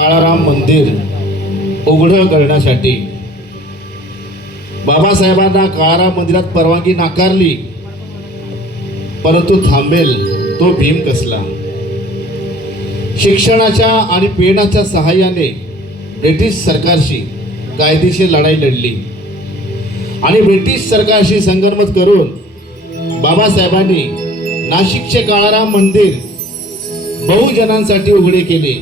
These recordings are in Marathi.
काळाराम मंदिर उघडं करण्यासाठी बाबासाहेबांना काळाराम मंदिरात परवानगी नाकारली, परंतु थांबेल तो भीम कसला. शिक्षणाच्या आणि पेनाच्या सहाय्याने ब्रिटिश सरकारशी कायदेशीर लढाई लढली आणि ब्रिटिश सरकारशी संगनमत करून बाबासाहेबांनी नाशिकचे काळाराम मंदिर बहुजनांसाठी उघडे केले.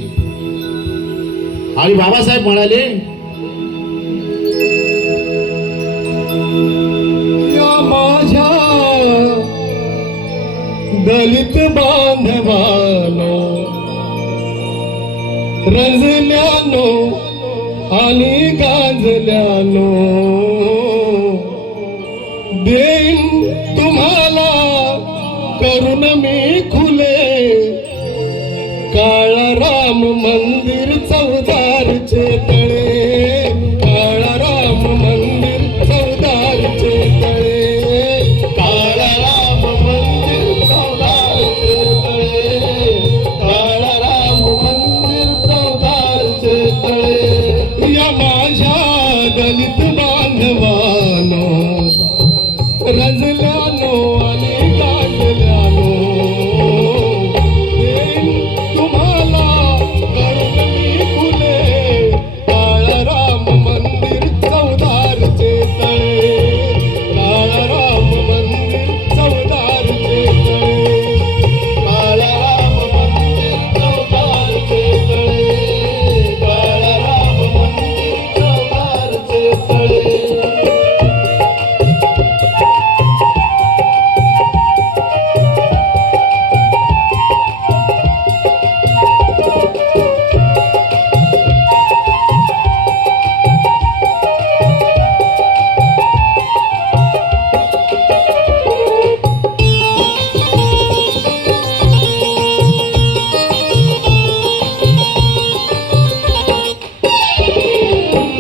आणि बाबासाहेब म्हणाले, या माझ्या दलित बांधवानो, रंजल्यानो आणि गाजल्यानो, देईन तुम्हाला करून मी खुले काळाराम मंदिर चौदारचे तळे, काळाराम मंदिर चौदारचे तळे, काळाराम मंदिर चौदारचे तळे, काळाराम मंदिर चौदारचे तळे. या माझ्या दलित बांधवानो, रंजल्यानो आणि गाजल्यानो,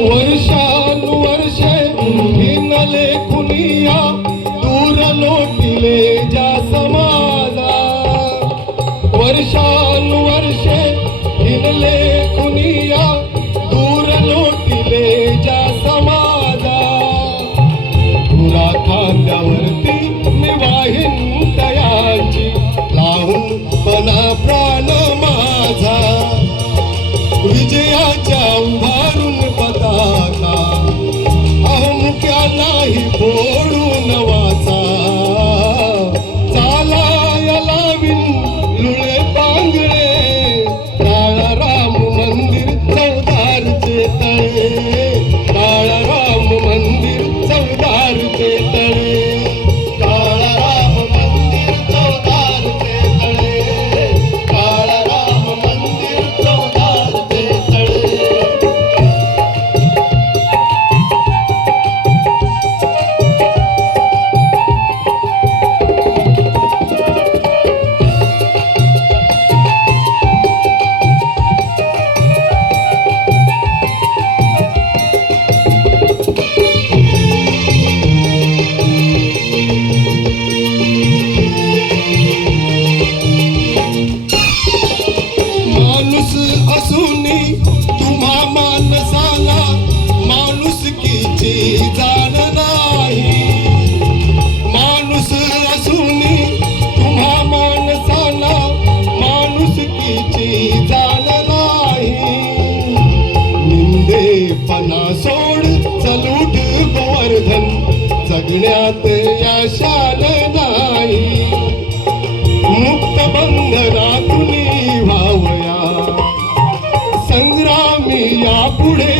वर्षानुवर्षे हिनले खुनिया दूर लोटिले जा समाजा, वर्षानुवर्षे हिनले खुनिया दूर लोटिले जा समाजा. तुरा खांद्यावरती मी वाहीन तयाची लावून पणा प्राण माझा, विजयाच्या उभारून पताका अहमुक्या नाही फोडून वाचा. चालाया लावीन लुळे पांगळे काळाराम मंदिर चौदारचे तळे, काळाराम मंदिर चौदारचे तळे, काळाराम मंदिर चौदारचे तळे, काळाराम मंदिर चौदारचे तळे. माणूस असूनी तुम्हा माणसाला माणुसकीची जाण नाही, माणूस असूनी तुम्हा माणसाला माणुसकीची जाण नाही. निंदेपणा सोड चलूट गोवर्धन, जगण्यात यशाल नाही. मुक्त बंधनातून व्हावया संग्रामी या पुढे